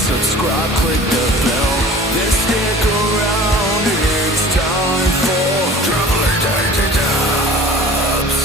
subscribe, click the bell, then stick around. It's time for Traveling Dubs.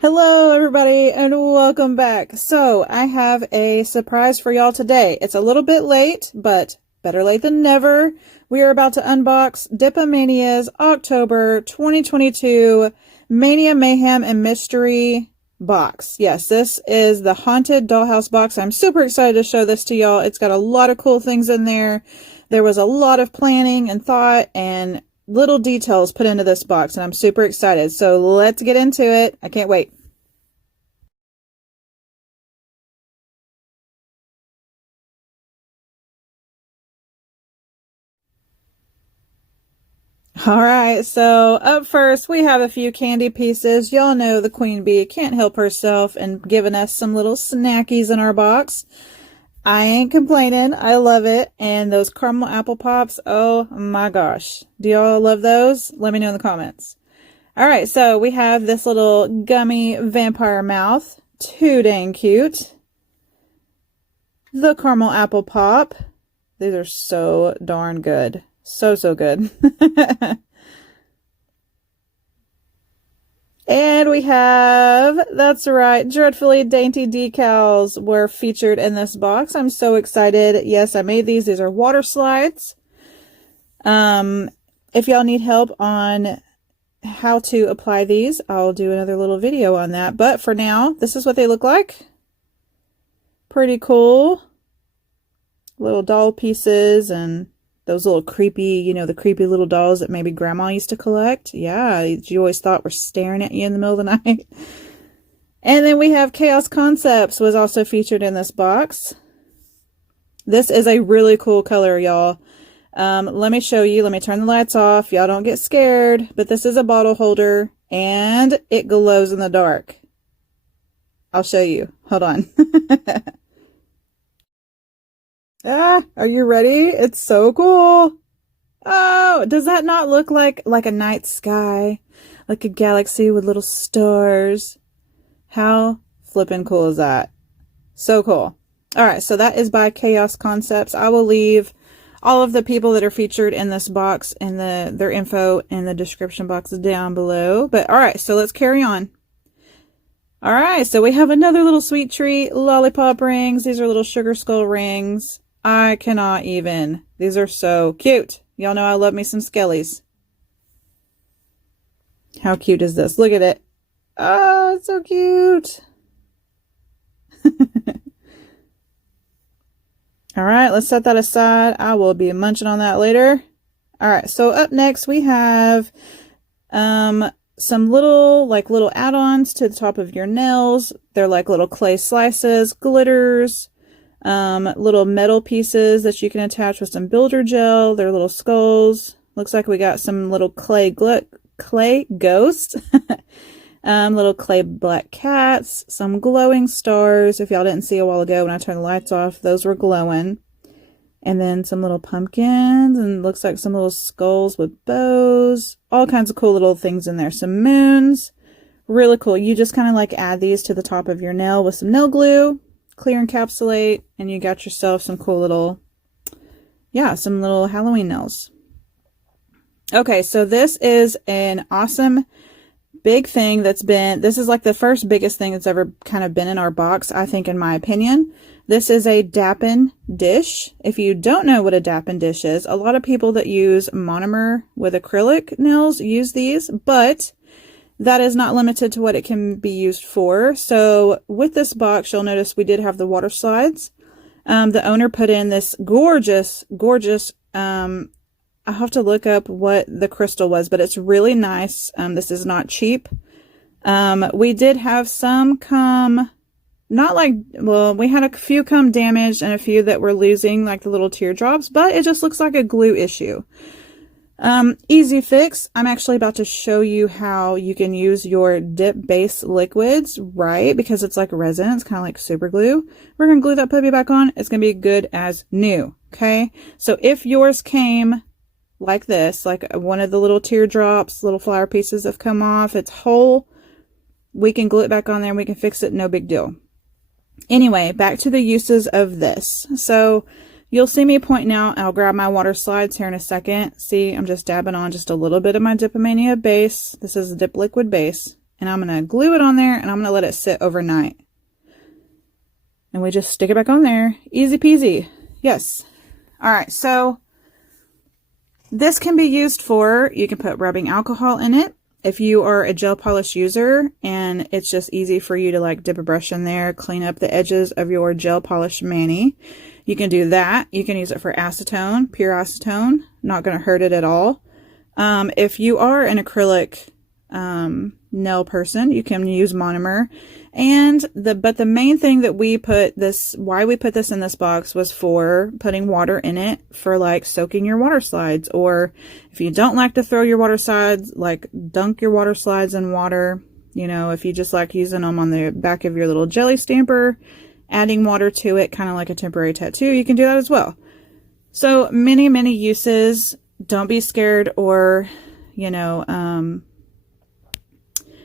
Hello everybody and welcome back. So I have a surprise for y'all today. It's a little bit late, but better late than never. We are about to unbox Dipomania's October 2022 Mania, Mayhem, and Mystery box. Yes, this is the Haunted Dollhouse box. I'm super excited to show this to y'all. It's got a lot of cool things in there. There was a lot of planning and thought and little details put into this box, and I'm super excited. So let's get into it. I can't wait. Alright, so up first we have a few candy pieces. Y'all know the queen bee can't help herself and giving us some little snackies in our box. I ain't complaining. I love it. And those caramel apple pops, oh my gosh. Do y'all love those? Let me know in the comments. Alright, so we have this little gummy vampire mouth. Too dang cute. The caramel apple pop. These are so darn good. So good. And we have, that's right, Dreadfully Dainty decals were featured in this box. I'm so excited. Yes, I made these. These are water slides. If y'all need help on how to apply these, I'll do another little video on that. But for now, this is what they look like. Pretty cool. Little doll pieces and those little creepy, you know, the creepy little dolls that maybe grandma used to collect. Yeah, you always thought were staring at you in the middle of the night. And then we have Chaos Concepts was also featured in this box. This is a really cool color, y'all. Let me show you. Let me turn the lights off. Y'all don't get scared. But this is a bottle holder and it glows in the dark. I'll show you. Hold on. Ah, are you ready? It's so cool. Oh, does that not look like a night sky? Like a galaxy with little stars? How flippin' cool is that? So cool. All right, so that is by Chaos Concepts. I will leave all of the people that are featured in this box and their info in the description box down below. But all right, so let's carry on. All right, so we have another little sweet treat, lollipop rings. These are little sugar skull rings. I cannot even. These are so cute. Y'all know I love me some skellies. How cute is this? Look at it. Oh, it's so cute. All right, let's set that aside. I will be munching on that later. All right, so up next we have some little add-ons to the top of your nails. They're like little clay slices, glitters, little metal pieces that you can attach with some builder gel. They're little skulls. Looks like we got some little clay ghosts, little clay black cats, some glowing stars. If y'all didn't see a while ago when I turned the lights off, those were glowing. And then some little pumpkins, and looks like some little skulls with bows. All kinds of cool little things in there. Some moons. Really cool. You just kind of like add these to the top of your nail with some nail glue. Clear encapsulate, and you got yourself some cool little, yeah, some little Halloween nails. Okay, so this is an awesome big thing this is like the first biggest thing that's ever kind of been in our box, I think, in my opinion. This is a Dappin dish. If you don't know what a Dappin dish is, a lot of people that use monomer with acrylic nails use these, but that is not limited to what it can be used for. So with this box, you'll notice we did have the water slides. The owner put in this gorgeous, I have to look up what the crystal was, but it's really nice. This is not cheap. We did have some come, we had a few come damaged and a few that were losing like the little teardrops, but it just looks like a glue issue. Easy fix. I'm actually about to show you how you can use your dip base liquids, right? Because it's like resin. It's kind of like super glue. We're going to glue that puppy back on. It's going to be good as new. Okay. So if yours came like this, like one of the little teardrops, little flower pieces have come off, it's whole, we can glue it back on there and we can fix it. No big deal. Anyway, back to the uses of this. So you'll see me pointing out, I'll grab my water slides here in a second. See, I'm just dabbing on just a little bit of my Dipomania base. This is a dip liquid base. And I'm going to glue it on there and I'm going to let it sit overnight. And we just stick it back on there. Easy peasy. Yes. All right. So this can be used for, you can put rubbing alcohol in it. If you are a gel polish user and it's just easy for you to like dip a brush in there, clean up the edges of your gel polish mani, you can do that. You can use it for acetone, pure acetone. Not going to hurt it at all. If you are an acrylic nail person, you can use monomer. But the main thing that why we put this in this box was for putting water in it for like soaking your water slides. Or if you don't like to throw your water slides, like dunk your water slides in water. You know, if you just like using them on the back of your little jelly stamper, adding water to it, kind of like a temporary tattoo, you can do that as well. So many, many uses. Don't be scared or, you know,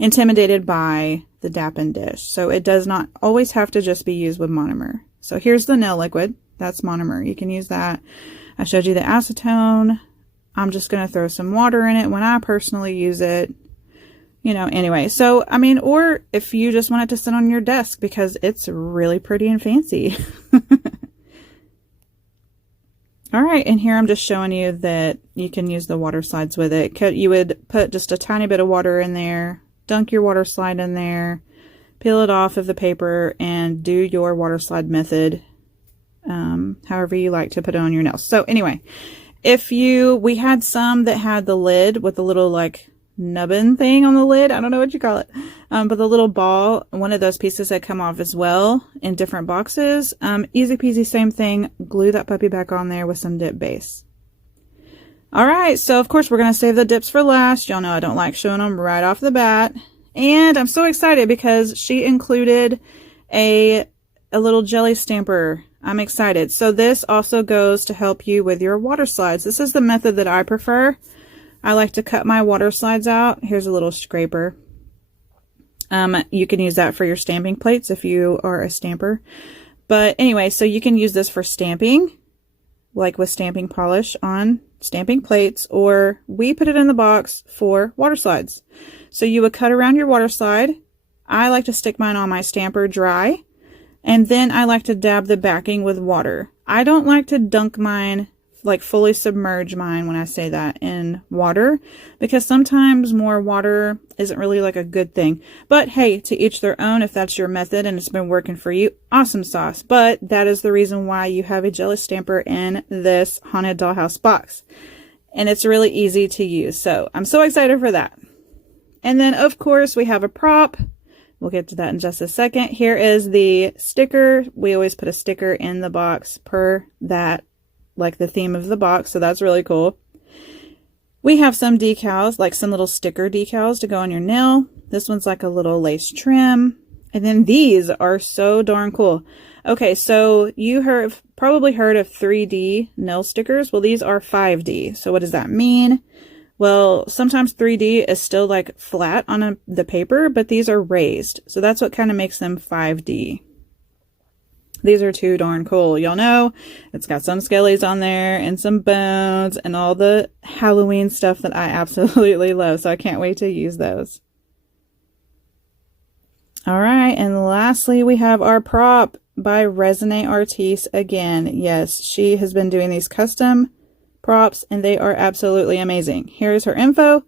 intimidated by the dapping dish. So it does not always have to just be used with monomer. So here's the nail liquid. That's monomer. You can use that. I showed you the acetone. I'm just going to throw some water in it when I personally use it. You know, anyway. So, I mean, or if you just want it to sit on your desk because it's really pretty and fancy. All right, and here I'm just showing you that you can use the water slides with it. You would put just a tiny bit of water in there, dunk your water slide in there, peel it off of the paper, and do your water slide method, however you like to put it on your nails. So anyway, we had some that had the lid with the little like nubbin thing on the lid. I don't know what you call it. But the little ball, one of those pieces that come off as well in different boxes. Easy peasy, same thing. Glue that puppy back on there with some dip base. All right, so of course we're going to save the dips for last. Y'all know I don't like showing them right off the bat. And I'm so excited because she included a little jelly stamper. I'm excited. So this also goes to help you with your water slides. This is the method that I prefer. I like to cut my water slides out. Here's a little scraper. You can use that for your stamping plates if you are a stamper. But anyway, so you can use this for stamping, like with stamping polish on stamping plates, or we put it in the box for water slides. So you would cut around your water slide. I like to stick mine on my stamper dry, and then I like to dab the backing with water. I don't like to dunk mine, like fully submerge mine when I say that, in water, because sometimes more water isn't really like a good thing. But hey, to each their own. If that's your method and it's been working for you, awesome sauce. But that is the reason why you have a jelly stamper in this Haunted Dollhouse box. And it's really easy to use. So I'm so excited for that. And then of course we have a prop. We'll get to that in just a second. Here is the sticker. We always put a sticker in the box per that, like the theme of the box. So that's really cool. We have some decals, like some little sticker decals to go on your nail. This one's like a little lace trim. And then these are so darn cool. Okay, so you probably heard of 3D nail stickers. Well, these are 5D. So what does that mean? Well, sometimes 3D is still like flat on the paper, but these are raised. So that's what kind of makes them 5D. These are too darn cool. Y'all know it's got some skellies on there and some bones and all the Halloween stuff that I absolutely love. So I can't wait to use those. All right. And lastly, we have our prop by Resin'ae Artis again. Yes, she has been doing these custom props and they are absolutely amazing. Here's her info.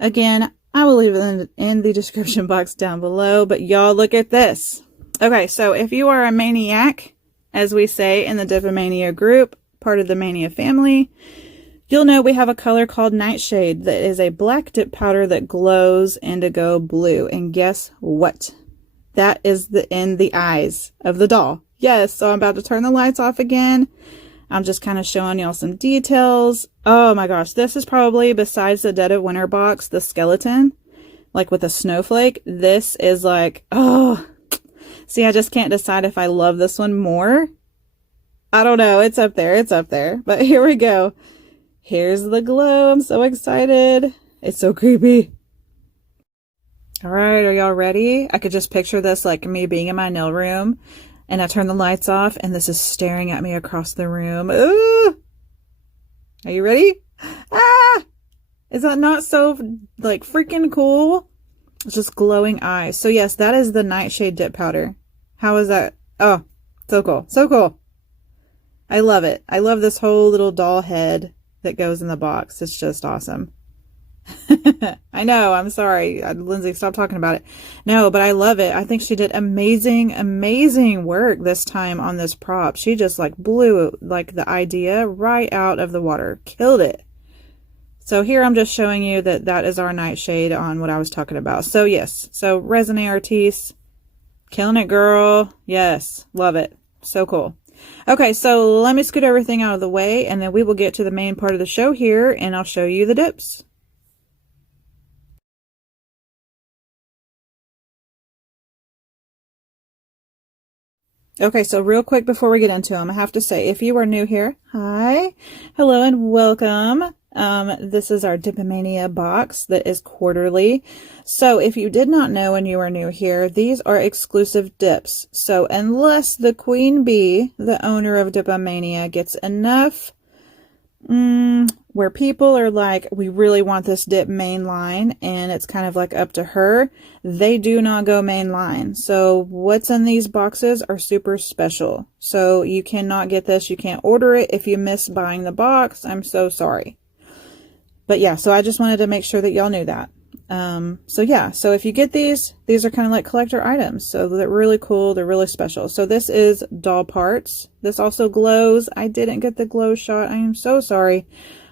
Again, I will leave it in the description box down below, but y'all look at this. Okay, so if you are a maniac, as we say in the Dipomania group, part of the Mania family, you'll know we have a color called Nightshade that is a black dip powder that glows indigo blue. And guess what? That is in the eyes of the doll. Yes, so I'm about to turn the lights off again. I'm just kind of showing y'all some details. Oh my gosh, this is probably, besides the Dead of Winter box, the skeleton, like with a snowflake. This is like, oh... See, I just can't decide if I love this one more. I don't know. It's up there. It's up there. But here we go. Here's the glow. I'm so excited. It's so creepy. All right. Are y'all ready? I could just picture this like me being in my nail room And I turn the lights off, and this is staring at me across the room. Ooh! Are you ready? Ah! Is that not so, like, freaking cool? It's just glowing eyes. So, yes, that is the Nightshade dip powder. How is that? Oh, so cool. So cool. I love it. I love this whole little doll head that goes in the box. It's just awesome. I know, I'm sorry. Lindsay, stop talking about it. No, but I love it. I think she did amazing, amazing work this time on this prop. She just like blew like the idea right out of the water. Killed it. So here I'm just showing you that that is our Nightshade on what I was talking about. So yes, so Resin'ae Artis, killing it, girl. Yes, love it. So cool. Okay, so let me scoot everything out of the way, and then we will get to the main part of the show here, and I'll show you the dips. Okay, so real quick before we get into them, I have to say, if you are new here, hi, hello, and welcome. This is our Dipomania box that is quarterly. So if you did not know and you are new here, these are exclusive dips. So unless the queen bee, the owner of Dipomania, gets enough where people are like, we really want this dip mainline, and it's kind of like up to her, they do not go mainline. So what's in these boxes are super special. So you cannot get this. You can't order it. If you miss buying the box, I'm so sorry. But yeah, so I just wanted to make sure that y'all knew that. So yeah, so if you get these are kind of like collector items. So they're really cool. They're really special. So this is doll parts. This also glows. I didn't get the glow shot. I am so sorry.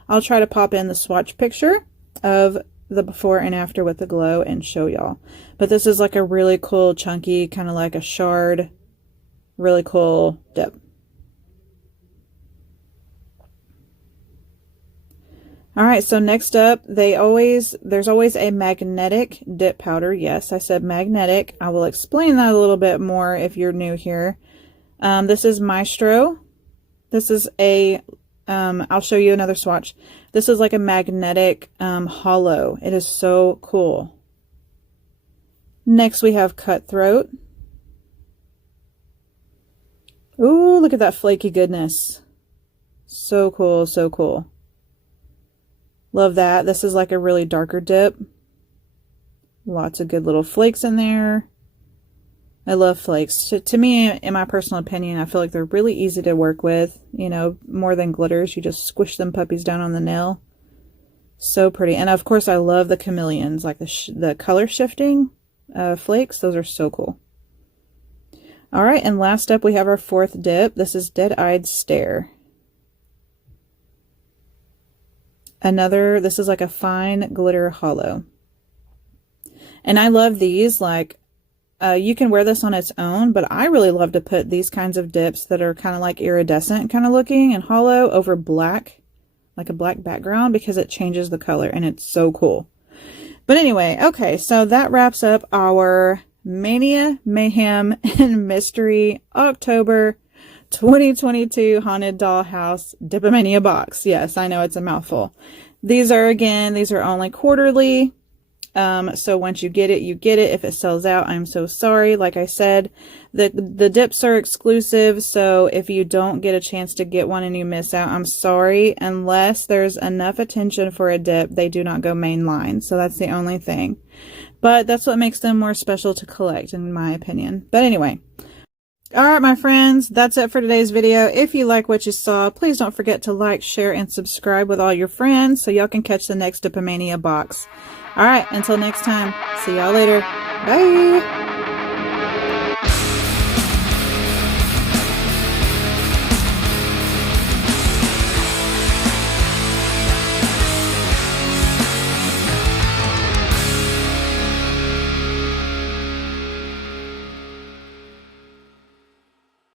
I'll try to pop in the swatch picture of the before and after with the glow and show y'all. But this is like a really cool, chunky, kind of like a shard, really cool dip. All right, so next up, there's always a magnetic dip powder. Yes, I said magnetic. I will explain that a little bit more if you're new here. This is Maestro. This is a, I'll show you another swatch. This is like a magnetic hollow. It is so cool. Next we have Cutthroat. Ooh, look at that flaky goodness. So cool, so cool. Love that. This is like a really darker dip. Lots of good little flakes in there. I love flakes. To me, in my personal opinion, I feel like they're really easy to work with. You know, more than glitters. You just squish them puppies down on the nail. So pretty. And of course, I love the chameleons, like the color shifting flakes. Those are so cool. All right, and last up, we have our fourth dip. This is Dead-Eyed Stare. This is like a fine glitter hollow. And I love these, like, you can wear this on its own, but I really love to put these kinds of dips that are kind of like iridescent kind of looking and hollow over black, like a black background, because it changes the color and it's so cool. But anyway, okay, so that wraps up our Mania, Mayhem, and Mystery October 2022 Haunted Dollhouse Dipomania box. Yes, I know it's a mouthful. These are only quarterly. So once you get it, you get it. If it sells out, I'm so sorry. Like I said, the dips are exclusive. So if you don't get a chance to get one and you miss out, I'm sorry. Unless there's enough attention for a dip, they do not go mainline. So that's the only thing. But that's what makes them more special to collect, in my opinion. But anyway. Alright, my friends, that's it for today's video. If you like what you saw, please don't forget to like, share, and subscribe with all your friends so y'all can catch the next Dipomania box. Alright, until next time, see y'all later. Bye!